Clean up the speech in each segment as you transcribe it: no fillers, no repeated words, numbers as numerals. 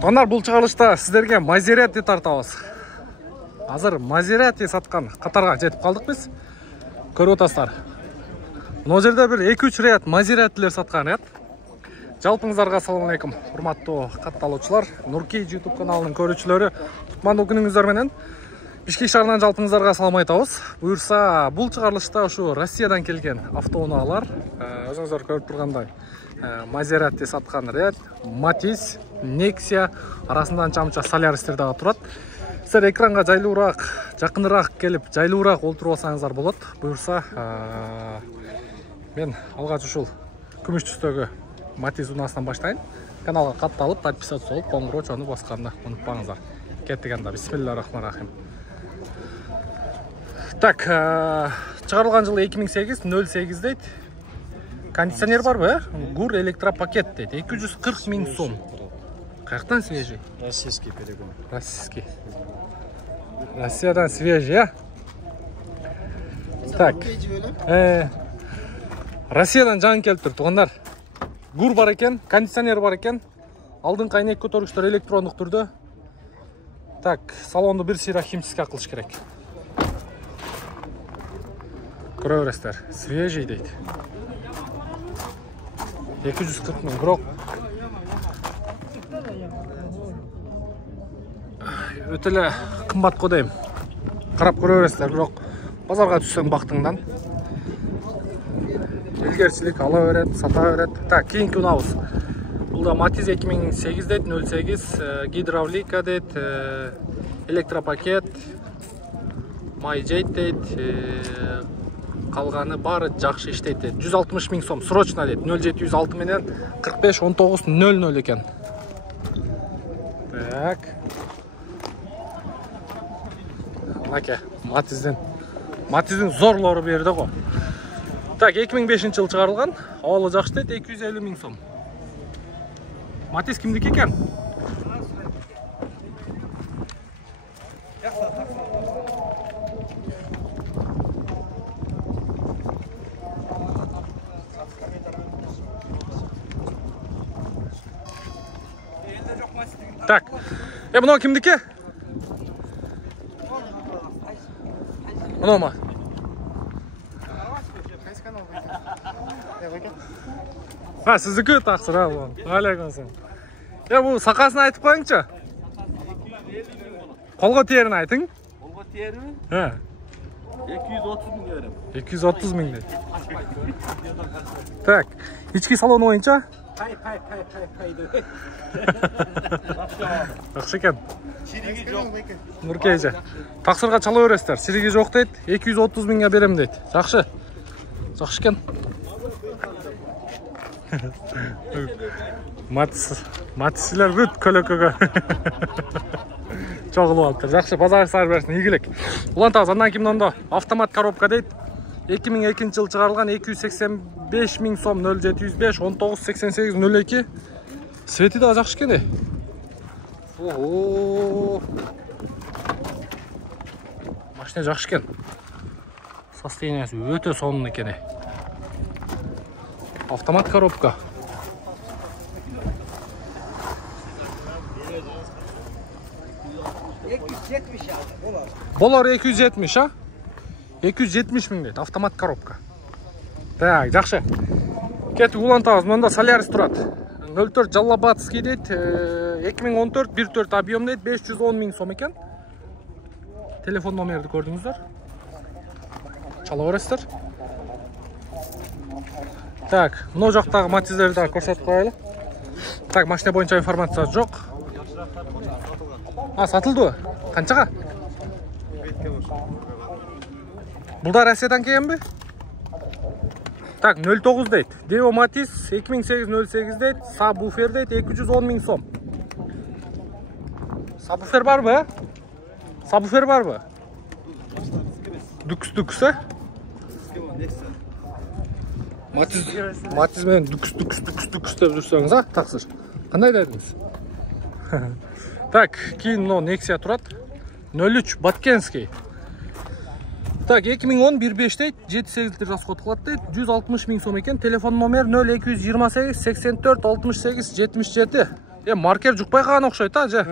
Тонар бұл чыгарылышта сіздерге Мазерати тартабыз. Азыр Мазерати саткан катарга жетип калдык биз. Көрүп атасыздар. Мына жерде бир 2-3 рет Мазератилер саткан эт. Жалпыңыздарга ассаламу алейкум, урматтуу катталуучулар. Нуркей YouTube каналынын көрүүчүлөрү, кутмандуу күнүңүздөр менен. Бишкек шаарынан жалпыңыздарга салам айтабыз. Буюрса, бул чыгарылышта ушу Россиядан келген автоунаалар, өзүңүздөр көрүп тургандай, Мазерати саткан рет, Матис, Nexia арасынан чамча Солярistер дагы турат. Сіздер экранга жайлуураак, жакыныраак келип, жайлуураак олтуруп алсаңыздар болот. Буюрса, мен алгач ушул күмүш түстөгү Матис унаасынан баштайын. Каналга катталып, подписаться болуп, коңгуроочону басканды унутпаңыздар. Кеттик анда. Бисмиллахиррахманиррахим. Так, чыгарылган жылы 2008-08 дейт. Кондиционер барбы? Гур электропакет дейт. 240 000 сом. Каяктан свежий? Российский перегон. Российский. Россиядан свежий, а? Так. Россиядан жаңы келип тур, туугандар. Гур бар экен, кондиционер бар экен. Алдыңкы айнек көтөргүчтөр электрондук түрдө. Так, салонду бир сыйра химчистка кылыш керек. Көрө бересиздер, свежий дейт. 240 000, бирок өтө эле кымбат го дейм. Карап көрө бересиздер, бирок базарга түшсөң бактыңдан илгерчилик ала берет, сата берет. Так, кийинки унаабыз. Бул да Матис 2008 дейт, 08, гидравлика дейт, электропакет, май жейт дейт, калганы баары жакшы иштейт дейт. 160 000 сом, срочно дейт. 0706 менен 45 19 00 экен. Так. Мынакей, Матиздин зорлору берди го. Так, 2005 жыл чыгарылган. Абалы жакшы дейт, 250 000 сом. Матис кимдики экен? Так, мынау кимдики? Мынау ма? Сіздікі тақсыр, бұл. Алейкум ассалам. Бұл сақасын айтып қойыңшы. Қолға терін айтың? Қолға терін? 230 000 берем. 230 000 дейді. Так, içki salonu oyunca? Pay. Жақсы екен. Çirigi жоқ. Нұркейже. Тақсырға чала өрестер. Çirigi жоқ дейді, 230 000-ға берем дейді. Жақсы. Жақсы екен. Матисілер бүт көлөкөгө. Чоғылып алыптыр. Жақсы, базар сар берсін, игілік. Улан тағыз, андан кимден ондо автомат коробка дейді. 2002 жыл чыгарылган 285 000 сом, 0705 19 88 02. Свети да жакшы экен. Ого. Машина жакшы экен. Состояниясы өтө сонун экен. Автомат коробка. Болар 270, а? 270 000 дейт, автомат коробка. Так, жақшы. Кетіп улантабыз, мында Солярис турат. 04 Жаллабатский дейт, 2014 1.4 объем дейт, 510 000 сом екен. Телефон номерді көрдіңіздер. Чала бересіздер. Так, мына жақтағы Матиздерді да көрсетіп қоялы. Так, машина бойынша информация жоқ. Сатылды. Қаншаға? Бұл да Россиядан келген бе? Так, 09 дейт. Део Матис 2008-08 дейт. Сабвуфер дейт, 210 000 сом. Сабвуфер бар бі? Сабвуфер бар бі? Дүкіс, ә? Матис мен дүкіс деп жүрсеңіз, а? Тақсыр. Қандай дәдіңіз? Так, кейін Nexia тұрат. 03 Баткенский. Так, 2010-15 дейт, 7-8 литр расход кылат дейт, 160 000 сом екен. Телефон номер 0228 84 68 77. Маркер жукпай калган окшойт а, же?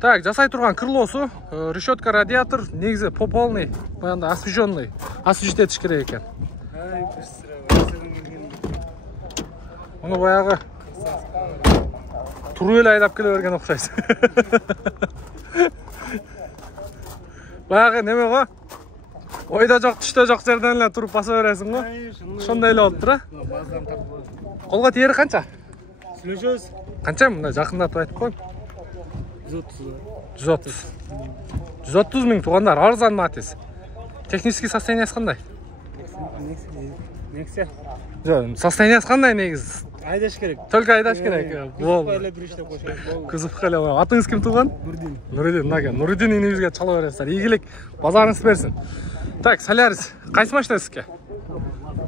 Так, жасай турган крылосу, решетка, радиатор, негизи пополный, баягындай освеженный, освежить этиш керек экен. Муну баягы туруп эле айдап келе берген окшойсуз. Баягы неме го? Ойда жок, түштө жок жерден эле туруп баса бересиң го. Ошондой эле болуптур а? Колго тиери канча? Сүйлөшөбүз. Канча мындай жакындатып айтып коюң? 130. 130 000 туугандар, арзан Матис. Технический состояниясы кандай? Нексия. Жок, состояниясы кандай негизи? Айдаш керек. Только айдаш керек. Кузовка эле бир иштеп коюшат. Кузовка эле. Атыңыз ким тууган? Нурдин. Нуридин, мынакей. Нуридин инибизге чала бересиздер. Ийгилик, базарыңыз берсин. Так, Солярис. Кайсы машина сизге?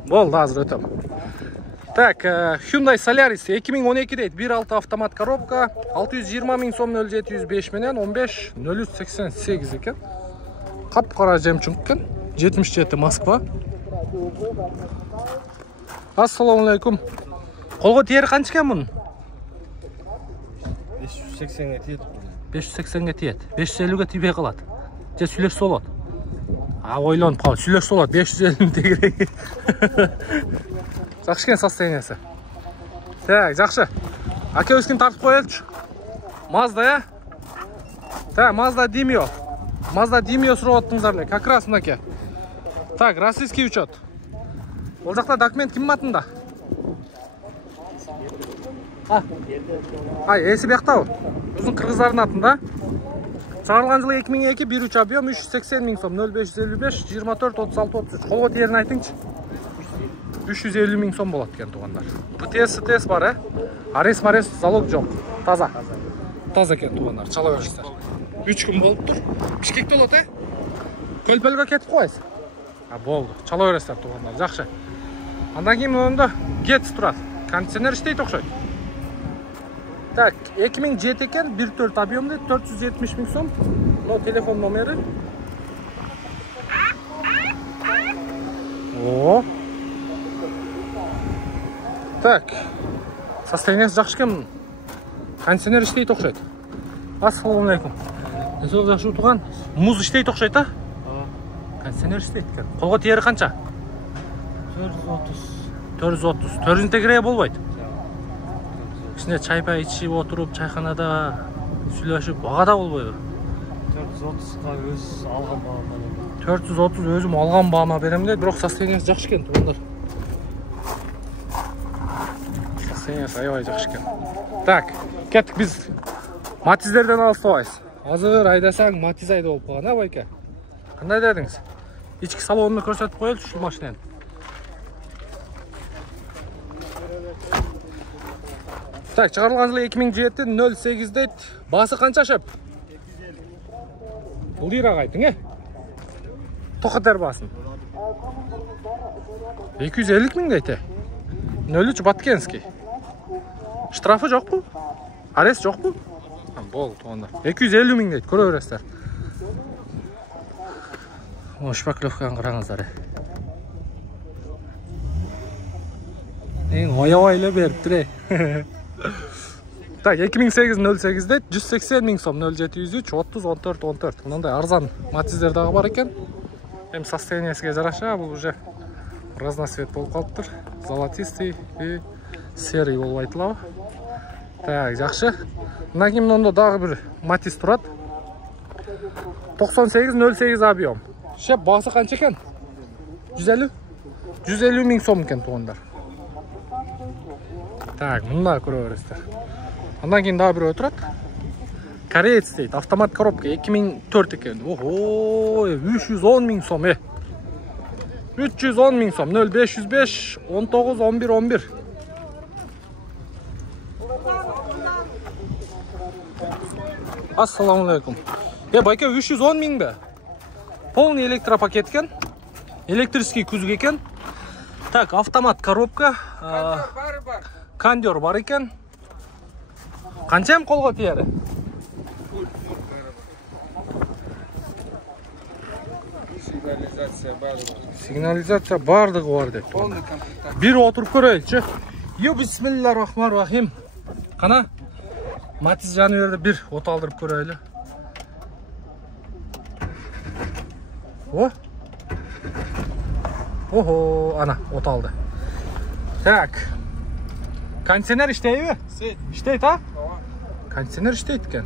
Болду, азыр өтөм. Так, Hyundai Solaris 2012 дейт, 1.6 автомат коробка, 620 000 сом 0705 менен 15 0388 екен. Кап-кара жемчуг екен, 77 Москва. Ассаламу алейкум. Колго тиери канча экен мунун? 580-ге тиет. 580-ге тиет. 550-ге тийбей калат. Же сүйлөшсө болот. Ойлонуп калып, сүйлөшсө болот, 550 тегерек. Жақсы екен состояниясы. Так, жақсы. Акебізкін тартып қоялчы. Mazda, я? Так, Mazda Demio. Mazda Demio сұрап аттыңыздар. Как раз мынаке. Так, российский учет. Ол жақта документ кім атында? Есі бияқтау. Өзің қырғыздардың атында. Чағырылған жылы 2002, 1.3 объем, 380 000 сом, 0555, 24, 36, 33. Қолға тиерін айтыңызшы. 350 000 сом болады екен туғандар. ПТС бар, арес-марес залог жоқ. Таза. Таза екен туғандар. Чала бересіздер. 3 күн болып тұр. Бішкекте болады, Көлпөлгө кетіп қойсыз. Болды. Чала бересіздер туғандар. Жақсы. Андан кейін онда кетіс тұрады. Кондиционер іштейді оқшайды. Так, 2007 екен, 1.4 объемды, 470 000 сом. Но телефон номері. О. Так, состояниясы жақсы екен. Кондиционер іштейді оқшайды. Ассаламу алейкум. Несіл жақсы ұтыған? Муз іштейді оқшайды, а? Кондиционер іштейді екен. Қолға тиері қанша? 430. Төрін тегірее болбайды. Ішінде чай-пай ішіп отырып, чайханада сүйлөшіп, бағада болбайды. 430-ға өз алған бағама. 430 өзім алған бағама берем дейді, бірақ состояниясы жақсы екен туғандар. Аябай жақсы екен. Так, кеттік біз Матиздерден алыстабайыз. Азыр айдасаң Матиз айда болып қалған, байке? Қандай дедіңіз? Ички салонны көрсетіп қойылды ушул машинаны. Так, чыгарылган жылы 2007-08 дейт. Басы қанша шөп? 250. Бұл дейрақ айтың, Тоқатар басын. 250 000 дейт, 03 Баткенский. Штрафы жоқ бұл? Арест жоқ бұл? Бол, туғандар. 250 000 дейт, көрі өрестер. Шпаклевкаға қараңыздар. Оябайлы беріп тұр. Так, 2008-08 дейт, 180 000 сом, 0703, 30, 14, 14. Мынандай арзан Матиздер дағы бар екен. Hem состояниясыға жараша, бұл уже разноцвет болып қалыптыр. Золотистый и серый болып айтылау. Так, жақшы. Мына кейін онда дағы бір Матиз тұрады. 98-08 объем. Шеп, басы қанша екен? 150? 150 000 сом екен туғандар. Так, мұнда көрі өрестер. Андан кейін дағы бір отырады. Кореец дейді, автомат коробка 2004 екен. Ого, 310 000 сом, 310 000 сом, 0505, 19, 11, 11. Ассаламу алейкум. Байке, 310 000 бе? Полный электропакет екен. Электрический күзгі екен. Так, автомат коробка. Кондер бар екен. Қаншам қолға тиері? Сигнализация бар. Сигнализация бардығы бар деп. Полный комплектация. Bir oturup göreylikçi. Yo, bismillahirrahmanirrahim. Qana? Matiz janı verdi bir ot aldırıp göreyli. Oho, ana ot aldı. Tak. Kondisioner işteydi mi? İşteydi ha? Kondisioner işteydi iken.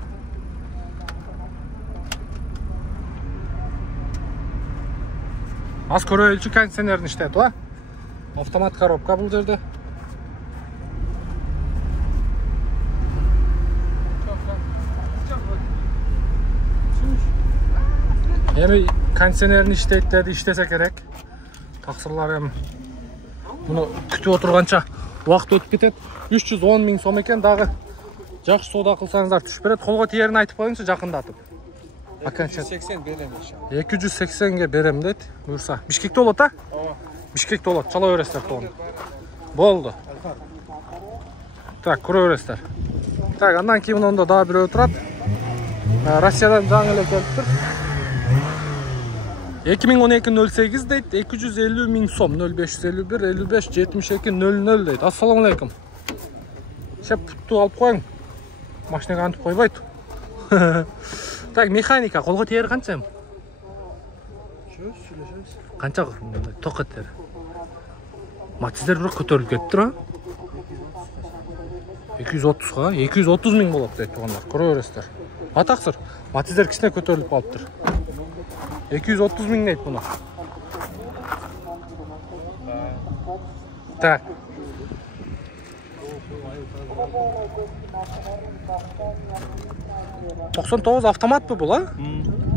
Az көрөйлчү кондиционерин иштетип а? Автомат коробка бул жерде. Эми кондиционерин иштейт деди, иштесе керек. Таксырлар эми муну күтүп отурганча убакыт өтүп кетет. 310 миң сом экен, дагы жакшы соода кылсаңыздар түшүп берет. Колго тиерин айтып коюңчу жакындатып. 280 берем иншалла. 280'e berem deydi. Buyursa. Bişkek'te olur ha? Bişkek'te olur. Çala öğresler toğunu. Boldu. Tak, kuru öğresler. Tak, ondan keyin onda daha bir oturat. Rusya'dan жаңы эле келиптир. 2012-08 deydi. 250 ming so'm. 0551 55 72 00 deydi. Assalamu alaykum. Şep puttu alıp koyun. Maşinaga antip koybaydı. Так, механика, колго тиери канча? Канча токот тери? Матиздер бирок көтөрүлүп кетиптир а? 230га, 230 миң болот дейт тугандар. Көрө бересиздер. Атаксыр, матиздер кичине көтөрүлүп калыптыр. 230 миң дейт буну. Так. ...99 автомат mı bu la?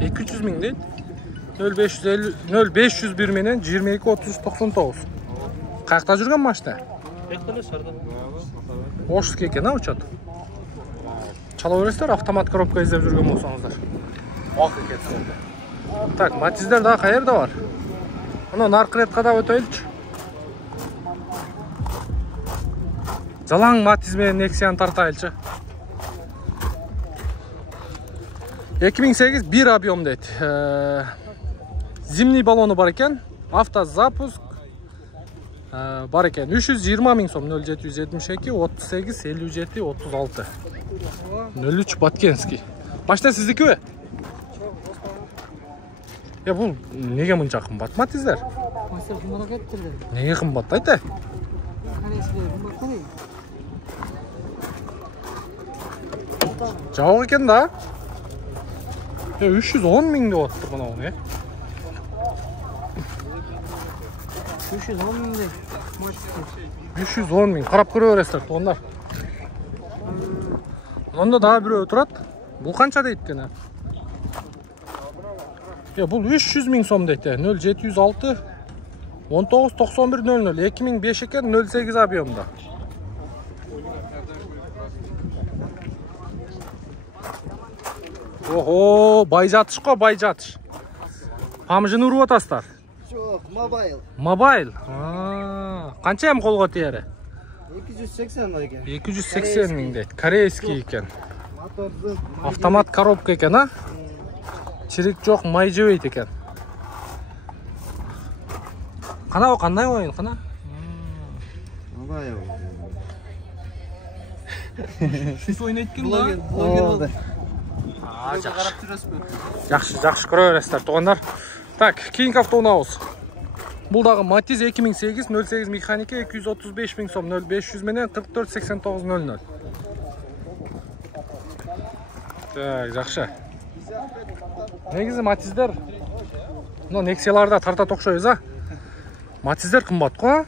200 min değil. 0501 menen 22 30 99. Kayakta жүрген maçta? Oşluk eken ha uçat. Çala öresler автомат коробка izlep жүрген болсаңыздар. Ак eкен. Так, Matizler daha qayerda var? Ana narkı ret kadar öteylik. Zalang Matiz menен Nexia'nı tartayılçı. 2008 bir объем deydi. Zimni balonu var eken, автозапуск бар eken. 320 миң сом. 0772 38 57 36. 03 Баткенский. Машина sizdeki mi? Ya bu nege mınca kımbat Matizler? Nege kımbat ayta? Cavuk eken da. Ya 310 ming de otur bana onu ya. 310 ming de. 310 ming. Karap kırıyor öresler onlar. Onda daha biri oturat. Bu kança deyip gene. Ya bu 300 ming som deyip de. 0706 19 91 00. 2005 eken 08 abiyomda. Oho, bayjatış ko, bayjatış. Pamjını urup atasızlar. Жоқ, мобайл. Mobile. Kança hem kolga tiyeri? 280 var eкен. 280 ming deydi. Koreyskiy eкен. Motorlu. Автомат коробка eкен ha? Çirik жоқ, may жебейт eкен. Qana o qanday oyun qana? Мобайл. Siz oynaytken da? Блогер. Жақшы көре бересіздер туғандар. Так, кейінгі автоунауыз. Бұл дағы Matiz 2008 08 механика 235 миң сом. 0500 менен 44 89 00. Так, жақшы. Негізі Matizler Nexia'larda тарта тоқшойыз а? Matizler қымбат қой?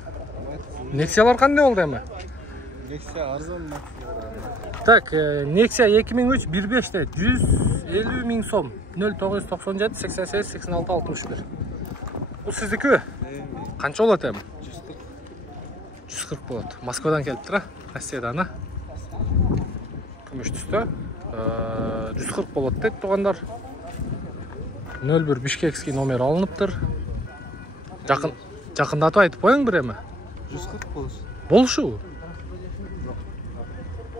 Nexia'lar қандай олды әмі? Nexia арзан. Так, Nexia 2003 15 deydi. 150 ming so'm. 0997 88 86 61. Bu sizdeki? Qancha bo'ladi ham? 140 bo'ladi. Moskvadan kelibdir ha, Rossiyadan ha. Kumush tusda. 140 bo'ladi deydi tuğanlar. 01 Bishkekskiy nomer alınıptır. Жақындатып айтып qo'ying bir emi. 140 болсын. Болшу.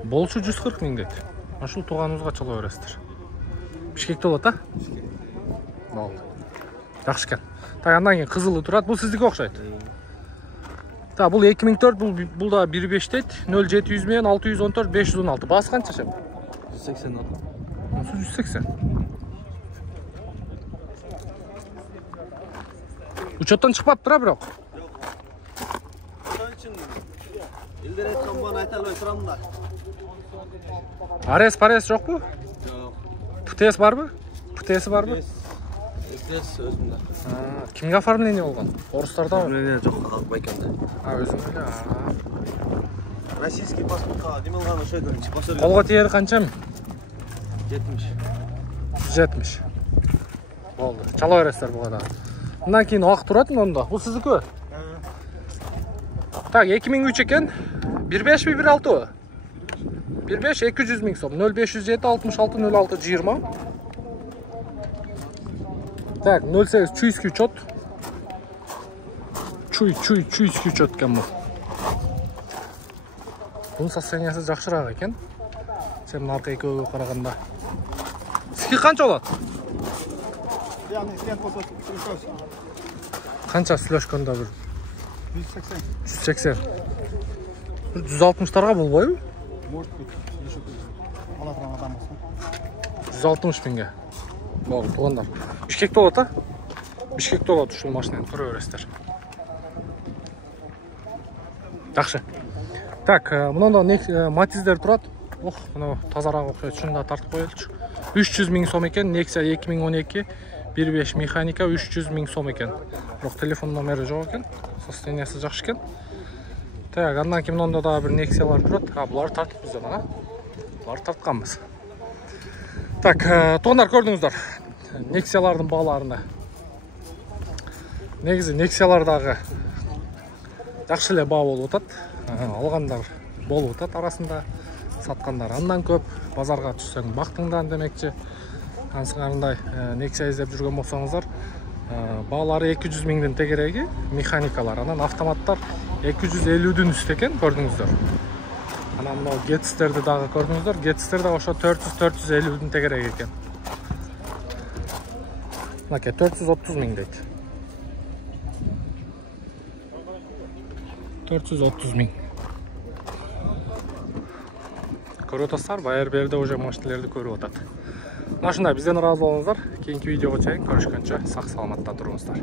Болшу 140 ming deydi. Mana shu tuğanımızga çala öresizdir. Bishkekte болады ha? Болды. Жакшы экен. Так, андан кийин кызылы турат. Бул сиздики окшойт. Так, бул 2004, бул да 1.5 дейт. 0700 менен 614 516. Баасы канча шем? 186. 180. Учеттон чыкпаптыр а бирок. Ошон үчүн элдер айткан бааны айта албай турам да. Парес жокпу? Жок. ПТС барбы? ПТСи барбы? СТС өзүмдө. Кимге оформление болгон? Орустардабы? Мен жокко калып байкамда. Өзүң эле. Российский паспортко неме алган ошойдон басып. Колго тиери канчам? 70. 170. Болду. Чала бересиздер буга да. Андан кийин ак турат монда. Бул сиздикби? Так, 2003 экен. 1.5 ми 1.6? 1.5 200 миң сом. 0507 66 06 20. Так, 08 чуйский учет. Чуйский учет экен бул. Бунун состояниясы жакшыраак экен. Сен арка экөөгө караганда. Сики канча болот? Канча сүйлөшкөндө бир? 180. 160-тарга болбойбу? Может быть, еще ала турган адам болсо. 160 миңге. Болду, туугандар. Бишкекте болот а? Бишкекте болот ушул машинаны көрө бересиздер. Жакшы. Так, мындан матиздер турат. Ох, мына тазараак окшойт. Шуну да тартып коелучу. 300 миң сом экен. Nexia 2012 1.5 механика 300 миң сом экен. Бирок телефон номери жок экен. Состояниясы жакшы экен. Так, андан кийин мында дагы бир Nexia'лар турат. Булар тартып бизден, Булар тартканбыз. Так, туугандар, көрдүңүздөр. Nexia'лардын бааларына. Негизи Nexia'лар дагы жакшы эле баа болуп атат. Алгандар болуп атат арасында. Саткандар андан көп. Базарга түшсөң бактыңдан демекчи. Ансыңарындай Nexia издеп жүргөн болсоңуздар, баалары 200 миңдин тегереги механикалар, анан автоматтар 250дүн үстү экен, көрдүңүздөр. Анан мына Getz'терди дагы көрдүңүздөр. Getz'тер дагы ошо 400-450дүн тегереги экен. Мынакей 430 миң дейт. 430 миң. Көрүп атасыздар, байыр берде уже машиналарды көрүп атат. Машина бизден ыраазы болуңуздар. Кийинки видеого чейин көрүшкөнчө сак саламатта туруңуздар.